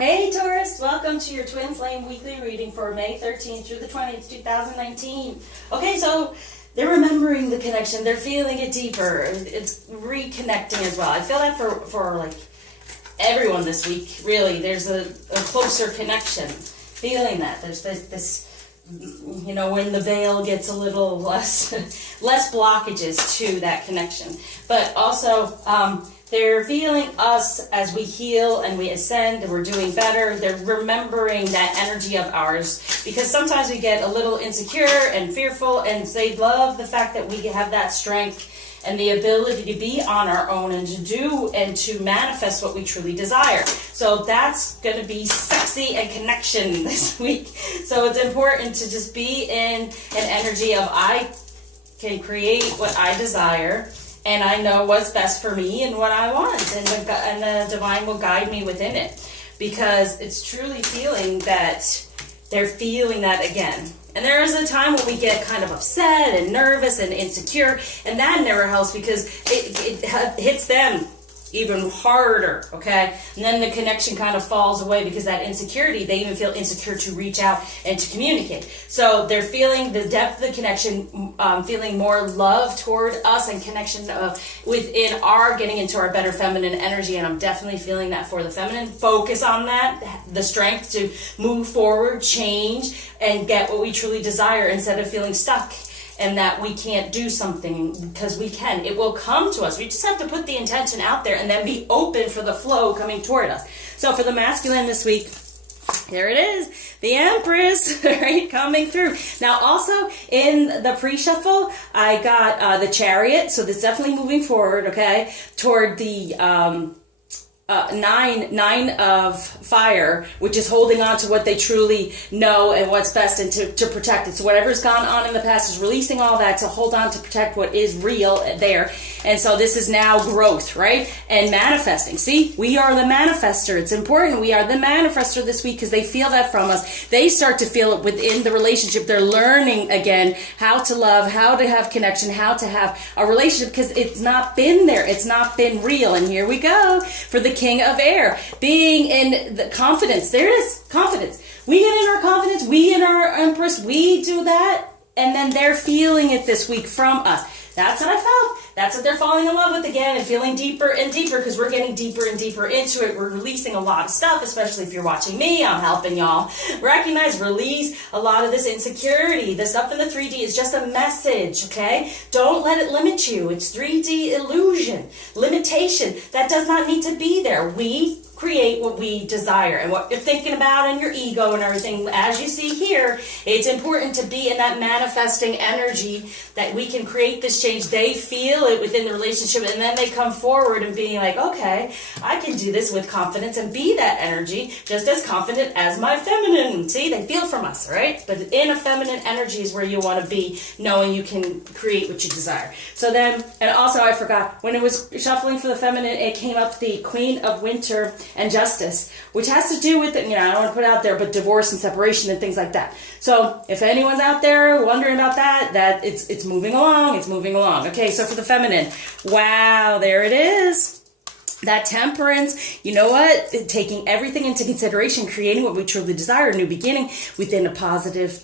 Hey Taurus, welcome to your Twin Flame weekly reading for May 13th through the 20th, 2019. Okay, so they're remembering the connection, they're feeling it deeper, it's reconnecting as well. I feel that for like everyone this week, really. There's a closer connection, feeling that. There's this, you know, when the veil gets a little less blockages to that connection. But also, they're feeling us as we heal and we ascend and we're doing better. They're remembering that energy of ours, because sometimes we get a little insecure and fearful, and they love the fact that we have that strength and the ability to be on our own and to do and to manifest what we truly desire. So that's going to be sexy and connection this week. So it's important to just be in an energy of I can create what I desire, and I know what's best for me and what I want, and the divine will guide me within it, because it's truly feeling that they're feeling that again. And there is a time when we get kind of upset and nervous and insecure, and that never helps, because it hits them even harder, okay? And then the connection kind of falls away, because that insecurity, they even feel insecure to reach out and to communicate. So they're feeling the depth of the connection, feeling more love toward us and connection within our getting into our better feminine energy. And I'm definitely feeling that for the feminine. Focus on that, the strength to move forward, change, and get what we truly desire instead of feeling stuck and that we can't do something, because we can. It will come to us. We just have to put the intention out there and then be open for the flow coming toward us. So for the masculine this week, there it is, the Empress, right, coming through. Now also in the pre-shuffle, I got the Chariot, so that's definitely moving forward, okay, toward the nine of fire, which is holding on to what they truly know and what's best, and to protect it. So whatever's gone on in the past is releasing all that to hold on to protect what is real there. And so this is now growth, right? And manifesting. See, we are the manifester. It's important. We are the manifester this week, because they feel that from us. They start to feel it within the relationship. They're learning again how to love, how to have connection, how to have a relationship, because it's not been there. It's not been real. And here we go for the King of Air, being in the confidence. There it is, confidence. We get in our confidence, we in our Empress, we do that, and then they're feeling it this week from us. That's what I felt. That's what they're falling in love with again, and feeling deeper and deeper, because we're getting deeper and deeper into it. We're releasing a lot of stuff, especially if you're watching me. I'm helping y'all recognize, release a lot of this insecurity. The stuff in the 3D is just a message, okay? Don't let it limit you. It's 3D illusion, limitation. That does not need to be there. We create what we desire, and what you're thinking about and your ego and everything. As you see here, it's important to be in that manifesting energy that we can create this change. They feel it within the relationship, and then they come forward and being like, okay, I can do this with confidence and be that energy just as confident as my feminine. See, they feel from us, right? But in a feminine energy is where you want to be, knowing you can create what you desire. So then, and also I forgot, when it was shuffling for the feminine, it came up the Queen of Winter and Justice, which has to do with, you know, I don't want to put it out there, but divorce and separation and things like that. So if anyone's out there wondering about that it's moving along, it's moving along. Okay, so for the feminine, wow, there it is. That Temperance, you know what? Taking everything into consideration, creating what we truly desire, a new beginning within a positive,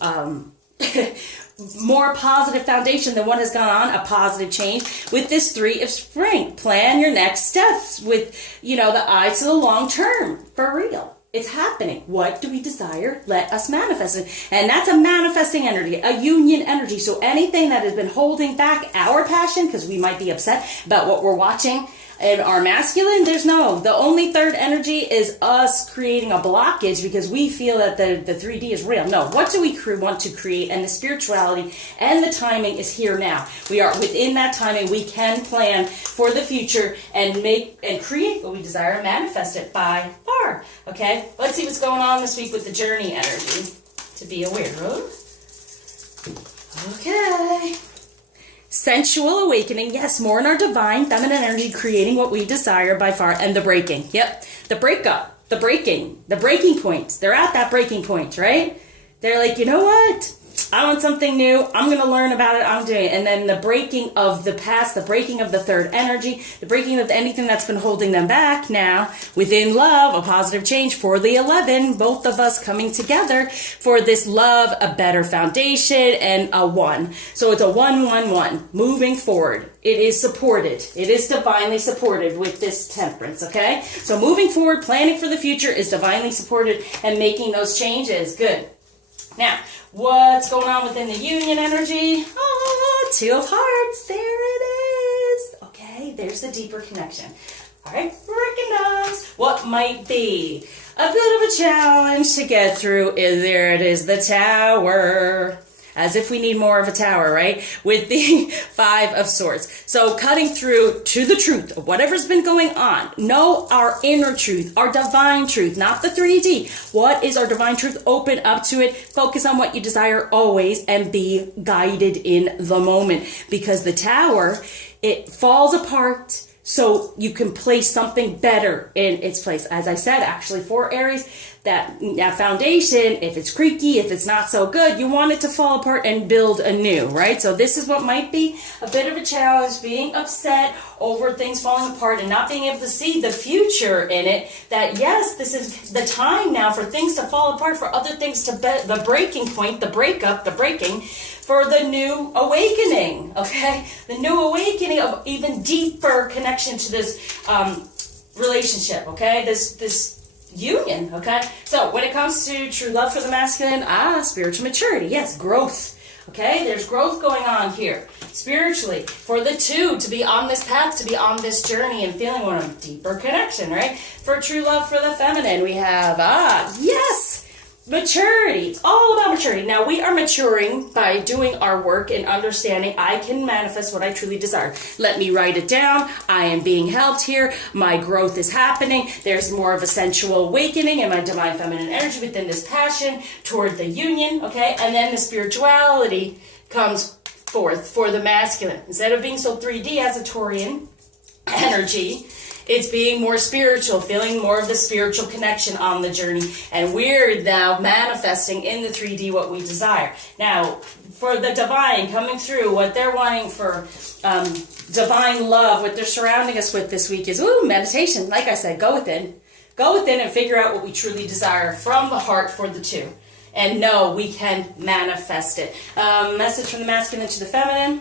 more positive foundation than what has gone on, a positive change with this 3 of Spring. Plan your next steps with, you know, the eye to the long term, for real. It's happening. What do we desire? Let us manifest it. And that's a manifesting energy, a union energy. So anything that has been holding back our passion, because we might be upset about what we're watching, and our masculine, the only third energy is us creating a blockage because we feel that the 3D is real. No, what do we want to create? And the spirituality and the timing is here now. We are within that timing. We can plan for the future and make and create what we desire and manifest it by far. Okay, let's see what's going on this week with the journey energy to be aware of. Okay. Sensual awakening, yes, more in our divine feminine energy, creating what we desire by far, and the breaking. Yep, the breakup, the breaking point. They're at that breaking point, right? They're like, you know what? I want something new. I'm going to learn about it. I'm doing it. And then the breaking of the past, the breaking of the third energy, the breaking of anything that's been holding them back now within love, a positive change for the 11, both of us coming together for this love, a better foundation, and a 1. So it's a 1-1-1 moving forward. It is supported. It is divinely supported with this temperance, okay? So moving forward, planning for the future is divinely supported and making those changes. Good. Now, what's going on within the union energy? Oh, 2 of hearts. There it is. Okay, there's the deeper connection. All right, recognize what might be a bit of a challenge to get through. There it is, the Tower. As if we need more of a tower, right? With the 5 of Swords. So cutting through to the truth of whatever's been going on. Know our inner truth, our divine truth, not the 3D. What is our divine truth? Open up to it. Focus on what you desire always and be guided in the moment. Because the Tower, it falls apart so you can place something better in its place. As I said, actually, for Aries, that foundation, if it's creaky, if it's not so good, you want it to fall apart and build anew, right? So this is what might be a bit of a challenge, being upset over things falling apart and not being able to see the future in it, that yes, this is the time now for things to fall apart, for other things to the breaking point, the breakup, the breaking, for the new awakening, okay? The new awakening of even deeper connection to this relationship, okay? This union, okay? So when it comes to true love for the masculine, spiritual maturity, yes, growth, okay? There's growth going on here spiritually for the 2 to be on this path, to be on this journey and feeling one of deeper connection, right? For true love for the feminine, we have, yes, maturity. It's all about maturity. Now, we are maturing by doing our work and understanding I can manifest what I truly desire. Let me write it down. I am being helped here. My growth is happening. There's more of a sensual awakening in my divine feminine energy within this passion toward the union, okay? And then the spirituality comes forth for the masculine. Instead of being so 3D as a Taurian energy, it's being more spiritual, feeling more of the spiritual connection on the journey. And we're now manifesting in the 3D what we desire. Now, for the divine coming through, what they're wanting for divine love, what they're surrounding us with this week is, meditation. Like I said, go within. Go within and figure out what we truly desire from the heart for the 2. And know we can manifest it. Message from the masculine to the feminine.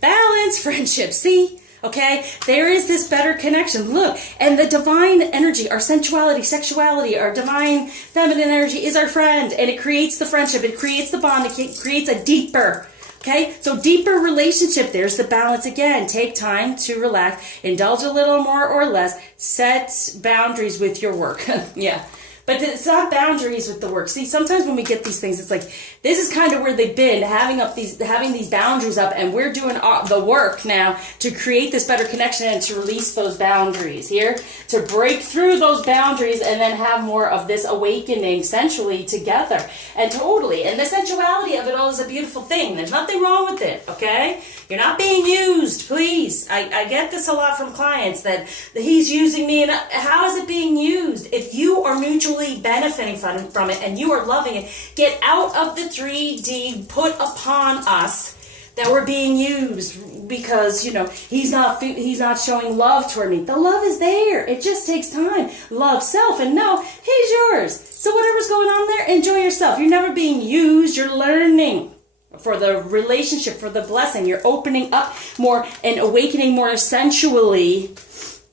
Balance, friendship. See? Okay, there is this better connection. Look, and the divine energy, our sensuality, sexuality, our divine feminine energy is our friend, and it creates the friendship, it creates the bond, it creates a deeper, okay? So deeper relationship, there's the balance again. Take time to relax, indulge a little more or less, set boundaries with your work. Yeah. But it's not boundaries with the work. See, sometimes when we get these things, it's like, this is kind of where they've been, having these boundaries up, and we're doing the work now to create this better connection and to release those boundaries here, to break through those boundaries and then have more of this awakening sensually together. And totally, and the sensuality of it all is a beautiful thing. There's nothing wrong with it, okay? You're not being used, please. I get this a lot from clients, that he's using me, and how is it being used? If you are mutually benefiting from it and you are loving it, get out of the 3D put upon us that we're being used because, he's not showing love toward me. The love is there. It just takes time. Love self, and no, he's yours. So whatever's going on there, enjoy yourself. You're never being used. You're learning for the relationship, for the blessing. You're opening up more and awakening more sensually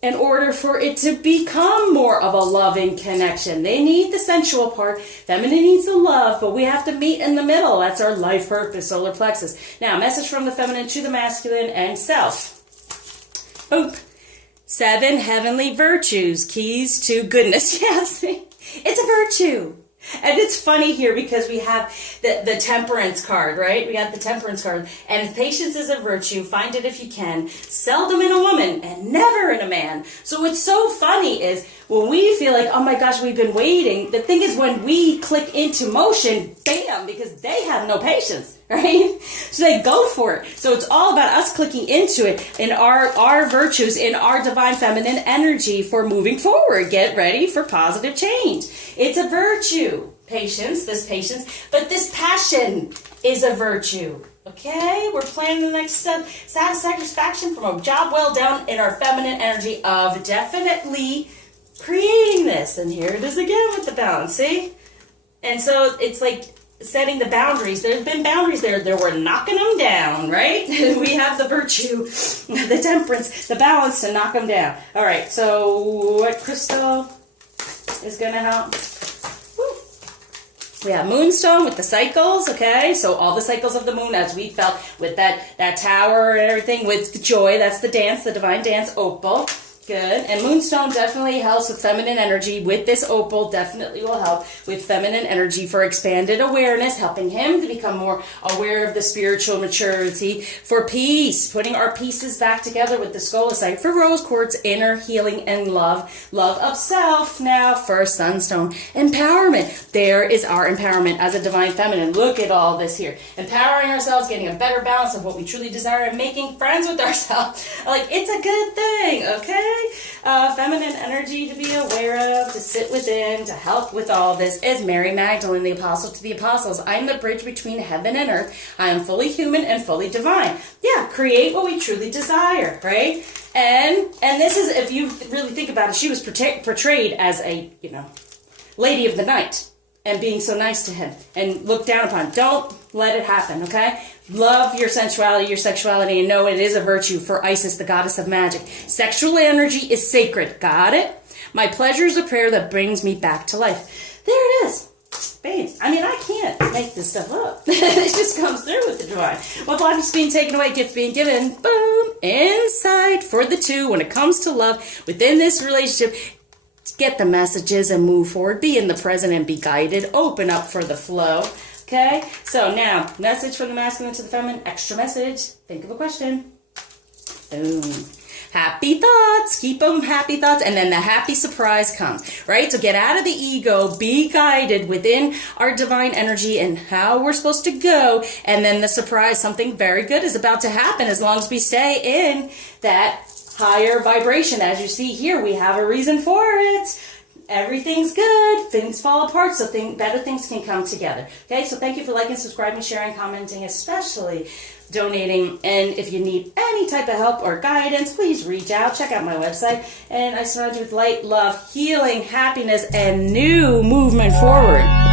in order for it to become more of a loving connection. They need the sensual part. Feminine needs the love, but we have to meet in the middle. That's our life purpose, solar plexus. Now, message from the feminine to the masculine and self. Boom. 7 heavenly virtues, keys to goodness. Yes, it's a virtue. And it's funny here because we have the temperance card, right? We got the temperance card. And patience is a virtue. Find it if you can. Seldom in a woman and never in a man. So what's so funny is when we feel like, oh my gosh, we've been waiting. The thing is when we click into motion, bam, because they have no patience, right? So they go for it. So it's all about us clicking into it in our virtues, in our divine feminine energy for moving forward. Get ready for positive change. It's a virtue. patience, but this passion is a virtue. Okay, we're planning the next step. Satisfaction from a job well done in our feminine energy of definitely creating this. And here it is again with the balance, see? And so it's like setting the boundaries. There's been boundaries there. We're knocking them down, right? We have the virtue, the temperance, the balance to knock them down. All right, so what crystal is going to help? Woo. We have moonstone with the cycles, okay? So all the cycles of the moon, as we felt with that tower and everything, with joy. That's the dance, the divine dance, opal. Good. And moonstone definitely helps with feminine energy. With this opal, definitely will help with feminine energy for expanded awareness, helping him to become more aware of the spiritual maturity. For peace, putting our pieces back together with the scolecite. For rose quartz, inner healing and love. Love of self. Now for sunstone, empowerment. There is our empowerment as a divine feminine. Look at all this here. Empowering ourselves, getting a better balance of what we truly desire, and making friends with ourselves. Like, it's a good thing, okay? Feminine energy to be aware of, to sit within, to help with all this is Mary Magdalene, the apostle to the apostles. I'm the bridge between heaven and earth. I am fully human and fully divine. Yeah, create what we truly desire, right? And this is, if you really think about it, she was portrayed as a, lady of the night and being so nice to him and looked down upon. Don't let it happen, okay? Love your sensuality, your sexuality, and know it is a virtue for Isis, the goddess of magic. Sexual energy is sacred. Got it? My pleasure is a prayer that brings me back to life. There it is. Babe, I can't make this stuff up. It just comes through with the divine. Well, bodies being taken away, gift being given. Boom. Insight for the two when it comes to love within this relationship. Get the messages and move forward. Be in the present and be guided. Open up for the flow. Okay, so now, message from the masculine to the feminine, extra message. Think of a question. Boom. Happy thoughts. Keep them happy thoughts. And then the happy surprise comes, right? So get out of the ego. Be guided within our divine energy and how we're supposed to go. And then the surprise, something very good is about to happen as long as we stay in that higher vibration. As you see here, we have a reason for it. Everything's good. Things fall apart, so better things can come together. Okay, so thank you for liking, subscribing, sharing, commenting, especially donating. And if you need any type of help or guidance, please reach out. Check out my website. And I surround you with light, love, healing, happiness, and new movement forward.